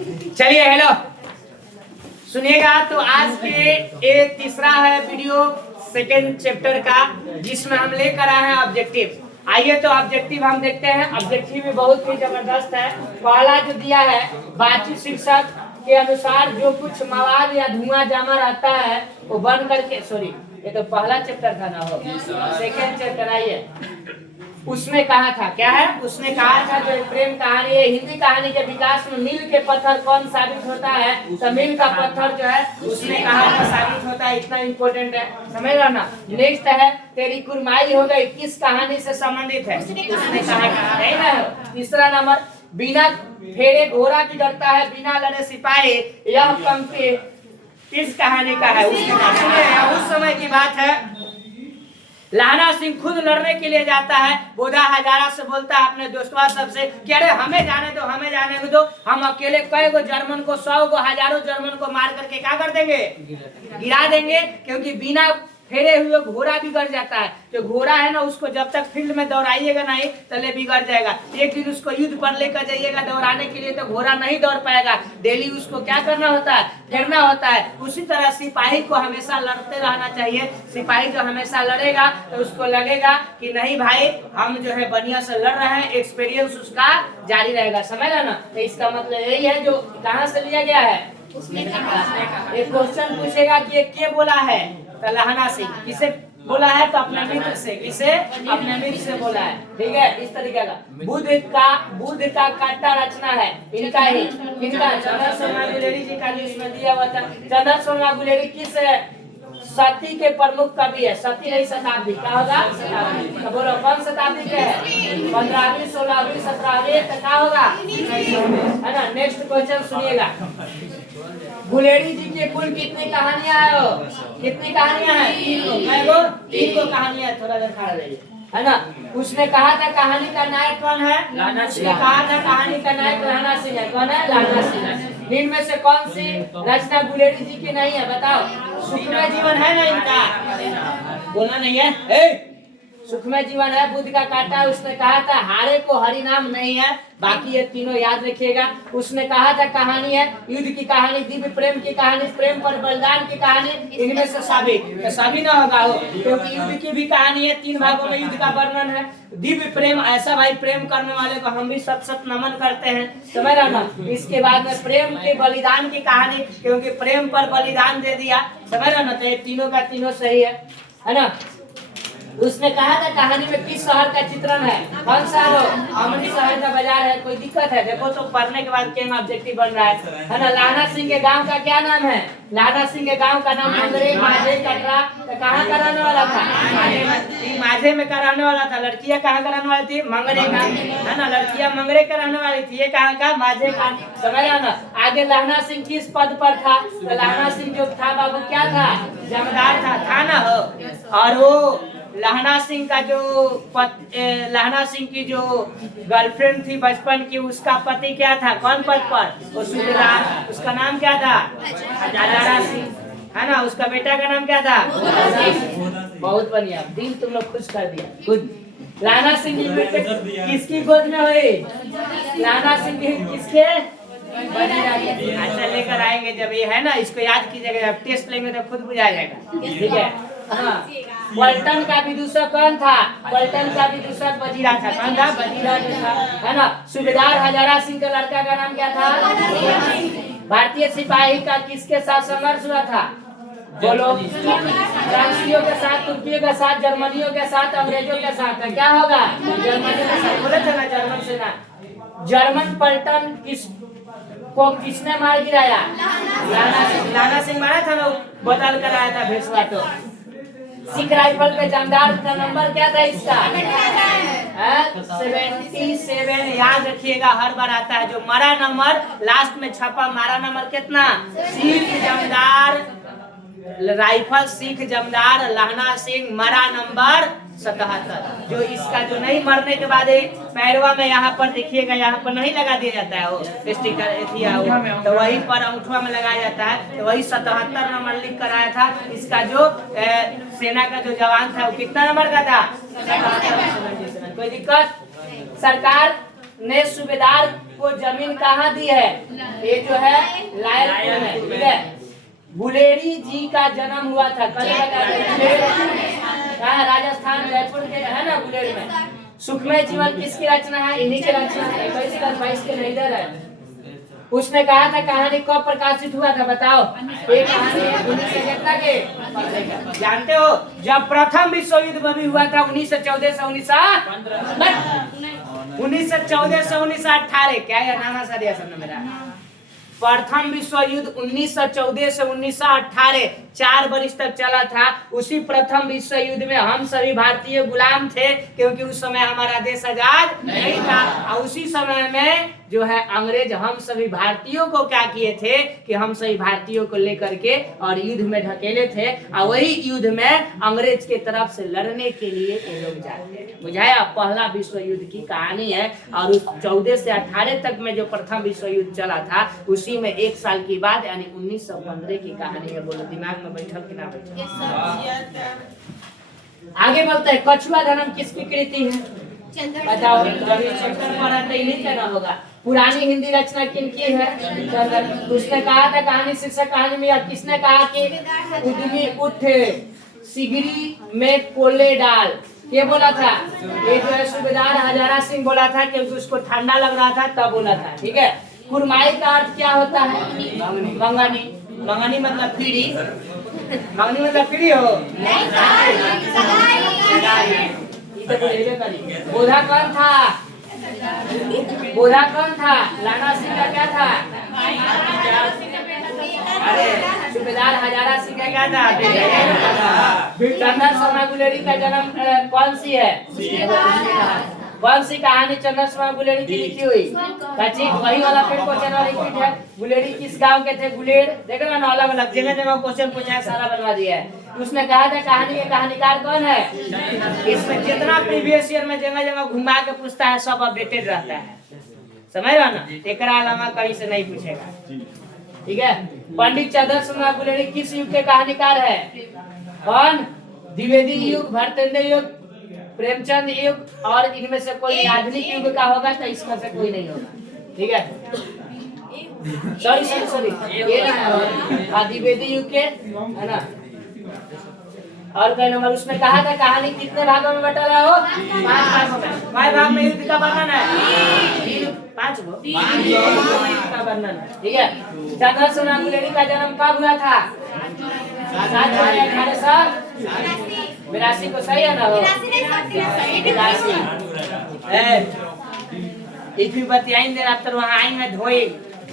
चलिए हेलो सुनिएगा। तो आज के ये तीसरा है वीडियो सेकेंड चैप्टर का, जिसमें हम लेकर आए हैं ऑब्जेक्टिव। आइए तो ऑब्जेक्टिव हम देखते हैं। ऑब्जेक्टिव भी बहुत ही जबरदस्त है। पहला जो दिया है, बातचीत शीर्षक के अनुसार जो कुछ मवाद या धुआं जमा रहता है वो बन करके, सॉरी ये तो पहला चैप्टर था ना, हो सेकेंड चैप्टर। आइए उसमें कहा था, क्या है उसने कहा था, जो प्रेम कहानी है, हिंदी कहानी के विकास में मील के पत्थर कौन साबित होता है, तो मील का पत्थर जो है उसने कहा था साबित होता है। इतना इम्पोर्टेंट है, समझ रहा ना। नेक्स्ट है तेरी कुरमाई हो गई, किस कहानी से संबंधित है, उसने कहा नहीं ना। तीसरा नंबर, बिना फेरे घोड़ा बिगड़ता है, बिना लड़े सिपाही, यह पंक्ति किस कहानी का है, उसने कहा। उस समय की बात है, लाना सिंह खुद लड़ने के लिए जाता है। बोधा हजारा से बोलता है अपने दोस्तों सबसे कि अरे हमें जाने दो, हमें जाने दो, हम अकेले कई गो जर्मन को, 100 गो, हजारों जर्मन को मार करके क्या कर देंगे, गिरा देंगे। क्योंकि बिना फेरे हुए घोड़ा बिगड़ जाता है। जो घोड़ा है ना, उसको जब तक फील्ड में दौड़ाइएगा नहीं तले बिगड़ जाएगा। एक दिन उसको युद्ध पर लेकर जाइएगा दौड़ाने के लिए, तो घोड़ा नहीं दौड़ पाएगा। डेली उसको क्या करना होता है, फेरना होता है। उसी तरह सिपाही को हमेशा लड़ते रहना चाहिए। सिपाही जो हमेशा लड़ेगा तो उसको लगेगा कि नहीं भाई हम जो है बढ़िया से लड़ रहे हैं, एक्सपीरियंस उसका जारी रहेगा। समझ ना। तो इसका मतलब यही है, जो कहाँ से लिया गया है, एक क्वेश्चन पूछेगा कि ये क्या बोला है, तो लहना सिंह। किसे बोला है, तो अपने मित्र से। किसे, अपने मित्र से बोला है। ठीक है, इस तरीके का बुद्ध का काटा रचना है इनका ही, इनका चंद्र शर्मा गुलेरी जी का जो इसमें दिया हुआ था। चंद्र शर्मा गुलेरी किस सती के प्रमुख कवि है। सती नहीं, शताब्दी क्या होगा, शताब्दी। तो बोलो कौन शताब्दी के है, 15वीं, 16वीं, 17वीं, तो क्या होगा, है ना। नेक्स्ट क्वेश्चन सुनिएगा। गुलेरी जी के कुल कितनी कहानियां हैं, कितनी कहानियां हैं, 3 को कहानियां। थोड़ा देर खड़ा रहिए, है ना। उसने कहा था कहानी का नायक कौन है, लाना सिंह। उसने कहा था कहानी का नायक लाना सिंह है। कौन है, लाना सिंह है। इनमें से कौन सी रचना गुलेरी जी की नहीं है, बताओ। सुखमय जीवन है ना इनका, बोलना नहीं है। सुखमय जीवन है, बुद्ध का काटा। उसने कहा था हारे को हरि नाम नहीं है। बाकी ये तीनों याद रखिएगा। उसने कहा था कहानी है युद्ध की कहानी, दिव्य प्रेम की कहानी, प्रेम पर बलिदान की कहानी। इनमें से सभी ना होगा हो, क्योंकि युद्ध की भी कहानी है, 3 भागों में युद्ध का वर्णन है। दिव्य प्रेम, ऐसा भाई प्रेम करने वाले को हम भी सत नमन करते हैं, समझ रहा ना। इसके बाद में प्रेम के बलिदान की कहानी, क्योंकि प्रेम पर बलिदान दे दिया, समझ रहा ना। तो ये तीनों का तीनों सही है ना। उसने कहा था कहानी में किस शहर का चित्रण है, कौन सा हो, अमृत शहर का बाजार है। कोई दिक्कत है, देखो तो पढ़ने के बाद क्या ऑब्जेक्टिव बन रहा है ना। लाना सिंह के गांव का क्या नाम है, लाना सिंह के गांव का नाम मंगरे, माझे, कटरा। तो कहाँ का रहने वाला था, माझे में का रहने वाला था। लड़कियां कहाँ का रहने वाली थी, मंगरे का, है ना। लड़कियां मंगरे का रहने वाली थी। ये कहाँ का, माझे का, समझ रहा ना। आगे लाना सिंह किस पद पर था, तो लाना सिंह जो था बाबू क्या था, जमींदार था ना हो। और वो लहना सिंह का जो लहना सिंह की जो गर्लफ्रेंड थी बचपन की, उसका पति क्या था, कौन पद पर, वो सूबेदार। उसका नाम क्या था, हजारा सिंह, है ना। उसका बेटा का नाम क्या था, बहुत बढ़िया, दिल तुम लोग खुश कर दिया, खुद। लहना सिंह की किसकी गोद में हुई, लहना सिंह किसके, अच्छा लेकर आएंगे जब ये है ना। इसको याद कीजिएगा, जब टेस्ट लेंगे तो खुद बुझा जाएगा, ठीक है। हाँ, पलटन का विदूषक कौन था, पलटन का विदूषक बजीरा था। कौन था, बजीरा जो था, है ना। सूबेदार हजारा सिंह के लड़का का नाम क्या था, भारतीय सिपाही का किसके साथ संघर्ष हुआ था, बोलो। फ्रांसीसियों के साथ, तुर्कियों के साथ, जर्मनियों के साथ, अंग्रेजों के साथ। क्या होगा, जर्मनी के साथ। बोले थे ना जर्मन सेना। जर्मन पलटन किसने मार गिराया, लाना सिंह मारा था ना, बदल कर आया था भेसवा। तो सिख राइफल पे जमदार का नंबर क्या था इसका, 77। याद रखिएगा, हर बार आता है जो मरा नंबर लास्ट में छपा। मारा नंबर कितना, सिख जमदार राइफल, सिख जमदार लहना सिंह, मरा नंबर 77। जो इसका जो नहीं मरने के बाद पैरवा में यहाँ पर देखिएगा, यहाँ पर नहीं लगा दिया जाता है वो स्टिकर, तो वहीं पर अंगूठा में लगाया जाता है। तो वही 77 नंबर लिख कर आया था। इसका जो सेना का जो जवान था वो कितना नंबर का था, 77। कोई दिक्कत, सरकार ने सूबेदार को जमीन कहाँ दी है? ये जो है लायलपुर में, ठीक है। बुलेरी जी का जन्म हुआ था कहाँ? राजस्थान, जयपुर के है ना बुलेरी में। सुखमय जीवन किसकी रचना है? इन्हीं की रचना है। 21 के इधर है। उसने कहा था कहानी कब प्रकाशित हुआ था बताओ? एक कहानी है 1900 के, जानते हो जब प्रथम विश्व युद्ध भी हुआ था 1914 से 1914 से 1918। क्या है नाना सा दिया सबने मेरा? प्रथम विश्व युद्ध 1914 से 1918 4 वर्ष तक चला था। उसी प्रथम विश्व युद्ध में हम सभी भारतीय गुलाम थे, क्योंकि उस समय हमारा देश आजाद नहीं था। और उसी समय में जो है अंग्रेज हम सभी भारतीयों को क्या किए थे कि हम सभी भारतीयों को लेकर के और युद्ध में ढकेले थे। और वही युद्ध में अंग्रेज के तरफ से लड़ने के लिए ये लोग जाते हैं। बुझाया? पहला विश्व युद्ध की कहानी है। और उस 14 से 18 तक में जो प्रथम विश्व युद्ध चला था उसी में 1 साल की बाद यानी 1915 की कहानी है। बोलो दिमाग में बैठल कि ना बैठल? आगे बोलते हैं कछुआ धर्म किसकी कृति है? बताओ। नहीं कहना होगा। पुरानी हिंदी रचना किनकी है? उसने कहा था कहानी शीर्षक कहानी में किसने कहा कि उद्यमी उठ सिगरी में कोले डाल, ये बोला था? ये जो है सूबेदार हजारा सिंह बोला था, क्योंकि उसको ठंडा लग रहा था तब बोला था, ठीक है। कुरमाई का अर्थ क्या होता है? मंगनी। मंगनी मतलब पीढ़ी। मंगनी मतलब पीढ़ी हो? बोधा कौन था? बोधा कौन था? लाना सिंह का क्या था? अरे सूबेदार हजारा सिंह का क्या था? चंदन शर्मा गुलेरी का जन्म कौन सी है? कौन सी कहानी चंदन शर्मा गुलेरी की लिखी हुई? कच्ची वही वाला फिर क्वेश्चन और रिपीट है। गुलेरी किस गांव के थे? गुलेर। देख रहे हो ना, अलग अलग जगह जगह क्वेश्चन पूछा है, सारा बनवा दिया है। उसने कहा था कहानी के कहानीकार कौन है? इसमें जितना प्रीवियस ईयर में जगह जगह घुमा के पूछता है सब अपडेटेड रहता है, समझ रहा ना? एक अलावा कहीं से नहीं पूछेगा, ठीक है। पंडित चंदन शर्मा गुलेरी किस युग के कहानीकार है? कौन? द्विवेदी युग, भरतेंद्र युग, प्रेमचंद युग, और इनमें से कोई आधुनिक युग का होगा तो इसमें से कोई नहीं होगा, ठीक है। सॉरी ये ना द्विवेदी युग के है ना। और कोई नंबर उसने कहा था कहानी कितने भागों में बटा रहा हो? 5 भागों में। 5 भाग में युद्ध का वर्णन है। 5 का वर्णन है, ठीक है। चंदन शर्मा गुलेरी का जन्म कब हुआ था? 7 जुलाई 1882 को, सही है ना? हो 82। इफ यू बतियाइन देर आफ्टर वहाँ आएंगे धोए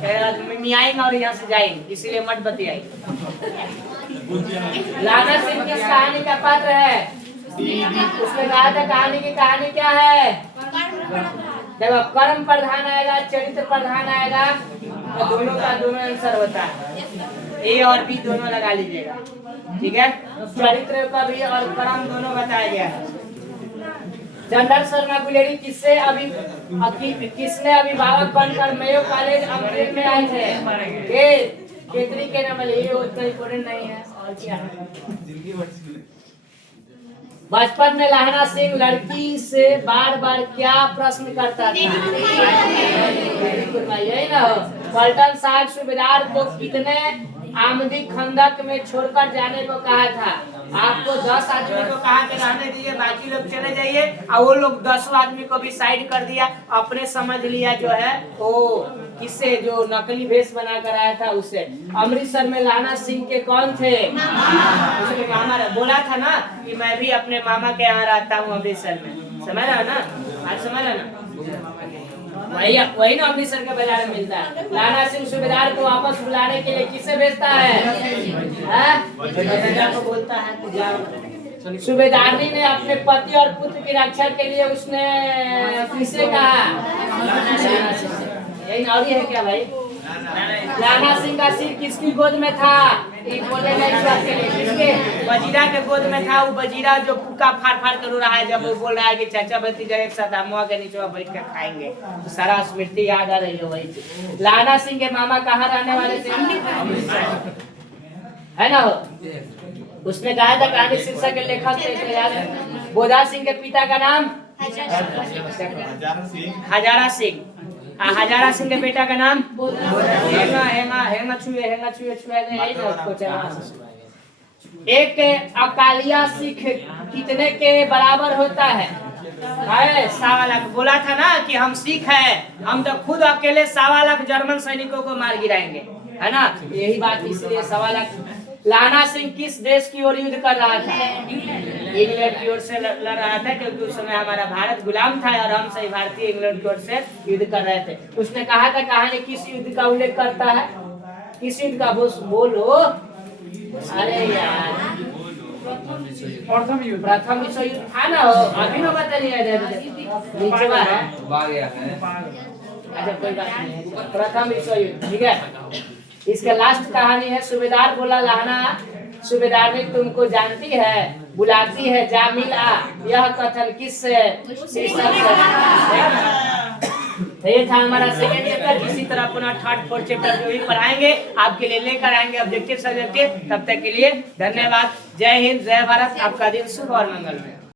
आएंगे और यहाँ से जाएंगे, इसीलिए मत बतियाई। लाना सिंह किस कहानी का पात्र है? उसने कहा था कहानी की कहानी क्या है? देखो कर्म प्रधान आएगा, चरित्र प्रधान आएगा, तो दोनों का दोनों आंसर होता है। ए और बी दोनों लगा लीजिएगा, ठीक है। चरित्र का भी और कर्म दोनों बताया गया है। चंदन शर्मा गुलेरी किसने अभिभावक बनकर मेयो कॉलेज अमृत में आए थे? ये केतरी के नाम ये उतना इम्पोर्टेंट नहीं है। और क्या बचपन में लाहना सिंह लड़की से बार बार क्या प्रश्न करता था? यही ना। पलटन साहब सूबेदार को कितने आमदी खंदक में छोड़कर जाने को कहा था? आपको 10 आदमी को कहा कि रहने दीजिए, बाकी लोग चले जाइए, और वो लोग 10 आदमी को भी साइड कर दिया। अपने समझ लिया जो है वो किससे, जो नकली भेष बना कर आया था उससे। अमृतसर में लाना सिंह के कौन थे? उसके मामा। बोला था ना कि मैं भी अपने मामा के यहाँ रहता हूँ अमृतसर में, समझ रहा ना? आज समझ रहा ना? वही ना अमृतसर के बाजार में मिलता है। लाना सिंह सूबेदार को वापस बुलाने के लिए किसे भेजता है? को बोलता है सूबेदारनी ने अपने पति और पुत्र की रक्षा के लिए उसने किसे कहा? यही नौरी है क्या भाई? लाना सिंह का सिर किसकी गोद में था? बोले किसके? वजीरा के गोद में था। वो वजीरा जो पुक्का फाड़ फाड़ कर रो रहा है, जब वो बोल रहा है कि चाचा भतीजा एक साथ अमुआ के नीचे बैठ कर खाएंगे, तो सारा स्मृति याद आ रही है वही। लाना सिंह के मामा कहाँ रहने वाले थे? है ना? उसने कहा था कहानी शीर्षक के लेखक थे याद है? बोधा सिंह के पिता का नाम हजारा सिंह। हजारा सिंह के बेटा का नाम हेंगा हेंगा हेंगा छुए नहीं ना उसको चला। एक अकालिया सिख कितने के बराबर होता है? 1.25 लाख। बोला था ना कि हम सिख है, हम तो खुद अकेले 1.25 लाख जर्मन सैनिकों को मार गिराएंगे, है ना। यही बात इसलिए 1.25 लाख। लाना सिंह किस देश की ओर युद्ध कर रहा था? इंग्लैंड की ओर से लड़ रहा था, क्योंकि उस समय हमारा भारत गुलाम था और हम सही भारतीय इंग्लैंड की ओर से युद्ध कर रहे थे। उसने कहा था, कहानी किस युद्ध का उल्लेख करता है? किस युद्ध का? बोलो। अरे यार, प्रथम विश्व युद्ध था ना, अभी ना बताइए। अच्छा कोई बात नहीं, प्रथम विश्व युद्ध, ठीक है। इसका लास्ट कहानी है, सूबेदार बोला लाना सूबेदार ने तुमको जानती है, बुलाती है जा मिला। यह कथन किस ये था हमारा सेकेंड चैप्टर। इसी तरह पुनः थर्ड फोर्थ चैप्टर जो भी पढ़ाएंगे आपके लिए लेकर आएंगे ऑब्जेक्टिव सब्जेक्टिव। तब तक के लिए धन्यवाद। जय हिंद, जय भारत। आपका दिन शुभ और मंगलमय।